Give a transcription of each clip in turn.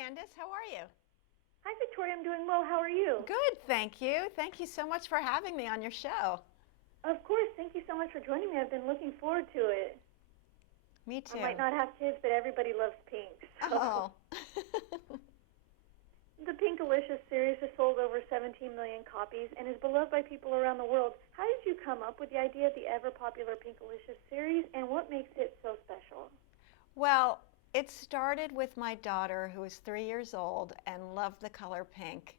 Candace. How are you? Hi, Victoria. I'm doing well. How are you? Good, thank you. Thank you so much for having me on your show. Of course. Thank you so much for joining me. I've been looking forward to it. Me I might too. not have kids, but everybody loves pink. So. Oh. The Pinkalicious series has sold over 17 million copies and is beloved by people around the world. How did you come up with the idea of the ever-popular Pinkalicious series, and what makes it so special? Well, it started with my daughter who was 3 years old and loved the color pink.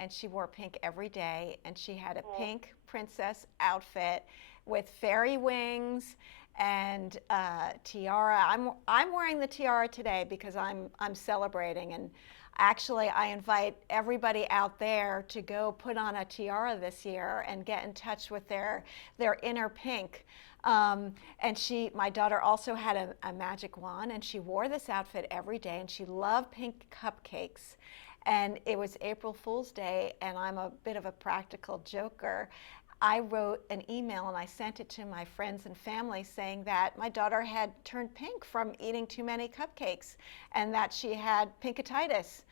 And she wore pink every day, and she had a Oh, pink princess outfit with fairy wings and tiara. I'm wearing the tiara today because I'm celebrating, and actually I invite everybody out there to go put on a tiara this year and get in touch with their inner pink. And my daughter also had a magic wand, and she wore this outfit every day, and she loved pink cupcakes. And it was April Fool's Day, and I'm a bit of a practical joker. I wrote an email and I sent it to my friends and family saying that my daughter had turned pink from eating too many cupcakes and that she had pinkatitis.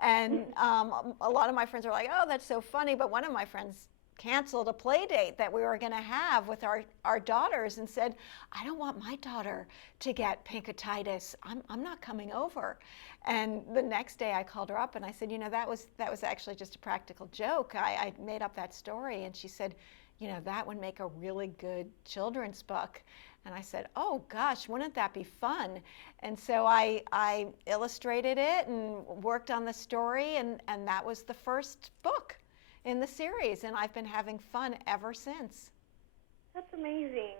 And a lot of my friends were like, oh, that's so funny. But one of my friends canceled a play date that we were going to have with our daughters and said, I don't want my daughter to get pinkatitis. I'm not coming over. And the next day I called her up and I said, that was actually just a practical joke. I made up that story. And she said, that would make a really good children's book. And I said, oh gosh, wouldn't that be fun? And so I illustrated it and worked on the story, and that was the first book in the series. And I've been having fun ever since. that's amazing.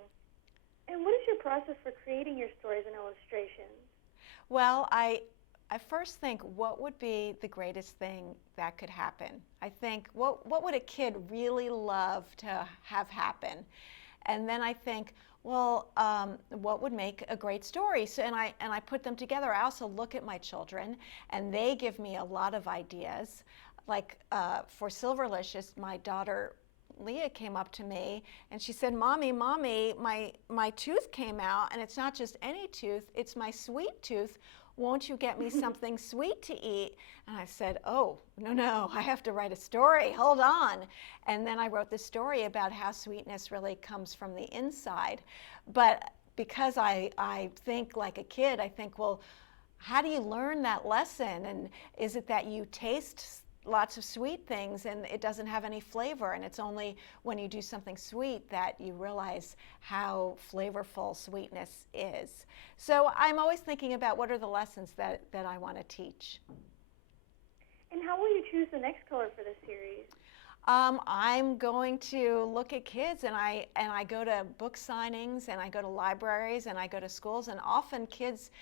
And what is your process for creating your stories and illustrations? Well, I first think, what would be the greatest thing that could happen? I think, what would a kid really love to have happen? And then I think, well, what would make a great story? So, and I put them together. I also look at my children, and they give me a lot of ideas. Like for Silverlicious, my daughter Leah came up to me and she said, Mommy, my tooth came out, and it's not just any tooth, it's my sweet tooth. Won't you get me something sweet to eat? And I said, oh, no, I have to write a story. Hold on. And then I wrote the story about how sweetness really comes from the inside. But because I think like a kid, I think, well, how do you learn that lesson? And is it that you taste lots of sweet things and it doesn't have any flavor, and it's only when you do something sweet that you realize how flavorful sweetness is? So I'm always thinking about what are the lessons that I want to teach. And how will you choose the next color for this series? I'm going to look at kids, and I go to book signings, and I go to libraries, and I go to schools, and often kids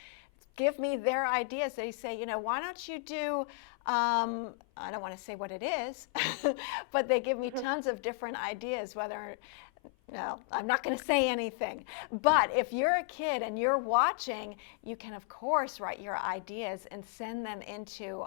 give me their ideas. They say, why don't you do, I don't want to say what it is, but they give me tons of different ideas, no, I'm not going to say anything. But if you're a kid and you're watching, you can, of course, write your ideas and send them into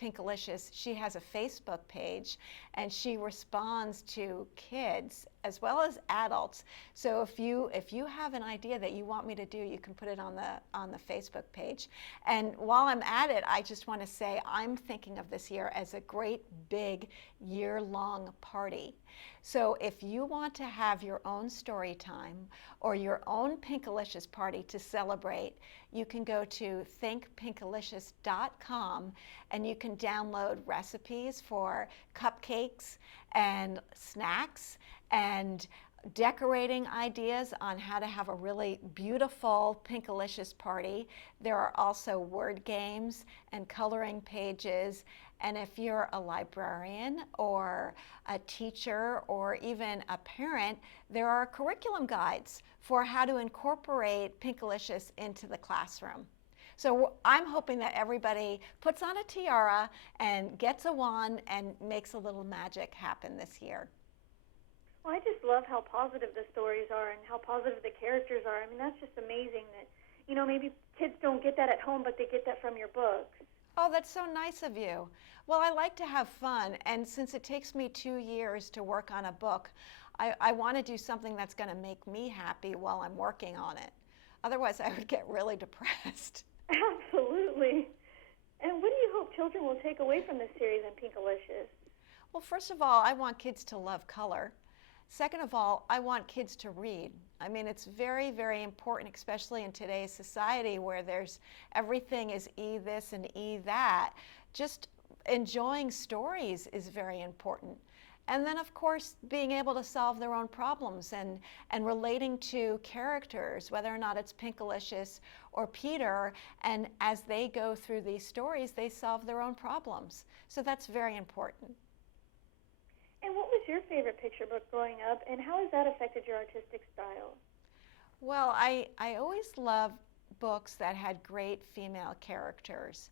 Pinkalicious. She has a Facebook page, and she responds to kids as well as adults. So if you have an idea that you want me to do, you can put it on the Facebook page. And while I'm at it, I just want to say I'm thinking of this year as a great big year-long party. So if you want to have your own story time or your own Pinkalicious party to celebrate, you can go to thinkpinkalicious.com, and you can download recipes for cupcakes and snacks and decorating ideas on how to have a really beautiful Pinkalicious party. There are also word games and coloring pages. And if you're a librarian or a teacher or even a parent, there are curriculum guides for how to incorporate Pinkalicious into the classroom. So I'm hoping that everybody puts on a tiara and gets a wand and makes a little magic happen this year. Well, I just love how positive the stories are and how positive the characters are. I mean, that's just amazing that, maybe kids don't get that at home, but they get that from your books. Oh, that's so nice of you. Well, I like to have fun, and since it takes me 2 years to work on a book, I want to do something that's going to make me happy while I'm working on it. Otherwise, I would get really depressed. Absolutely. And what do you children will take away from this series in Pinkalicious? Well, first of all, I want kids to love color. Second of all, I want kids to read. I mean, it's very, very important, especially in today's society where everything is e this and e that. Just enjoying stories is very important. And then, of course, being able to solve their own problems and relating to characters, whether or not it's Pinkalicious or Peter, and as they go through these stories, they solve their own problems. So that's very important. And what was your favorite picture book growing up, and how has that affected your artistic style? Well, I always loved books that had great female characters.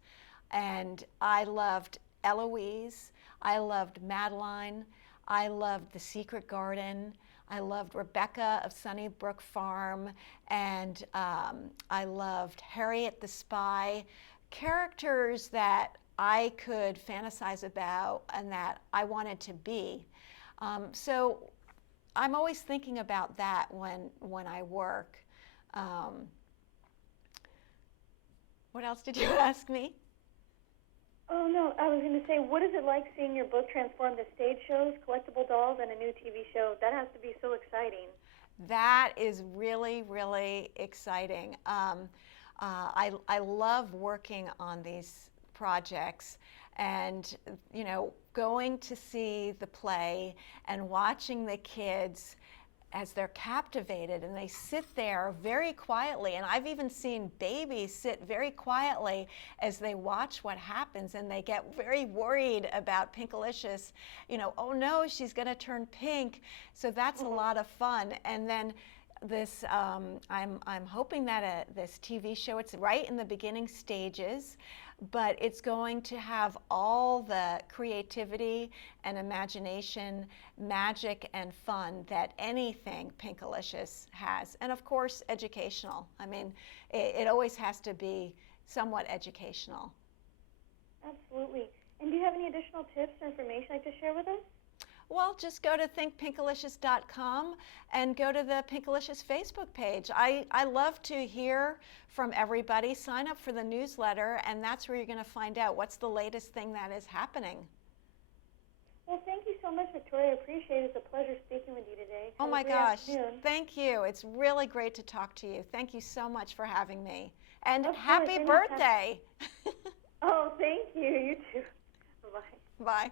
And I loved Eloise, I loved Madeline, I loved The Secret Garden, I loved Rebecca of Sunnybrook Farm, and I loved Harriet the Spy. Characters that I could fantasize about and that I wanted to be. So I'm always thinking about that when I work. What else did you ask me? Oh, no, I was going to say, what is it like seeing your book transform to stage shows, collectible dolls, and a new TV show? That has to be so exciting. That is really, really exciting. I love working on these projects and, you know, going to see the play and watching the kids as they're captivated and they sit there very quietly. And I've even seen babies sit very quietly as they watch what happens, and they get very worried about Pinkalicious, you know, oh no, she's going to turn pink. So that's a lot of fun. And then this, I'm hoping that this TV show, it's right in the beginning stages, but it's going to have all the creativity and imagination, magic and fun that anything Pinkalicious has. And of course, educational. I mean, it always has to be somewhat educational. Absolutely. And do you have any additional tips or information you'd like to share with us? Well, just go to thinkpinkalicious.com and go to the Pinkalicious Facebook page. I love to hear from everybody. Sign up for the newsletter, and that's where you're going to find out what's the latest thing that is happening. Well, thank you so much, Victoria. I appreciate it. It's a pleasure speaking with you today. Oh my gosh, thank you. It's really great to talk to you. Thank you so much for having me. And happy birthday. Oh, thank you. You too. Bye-bye. Bye.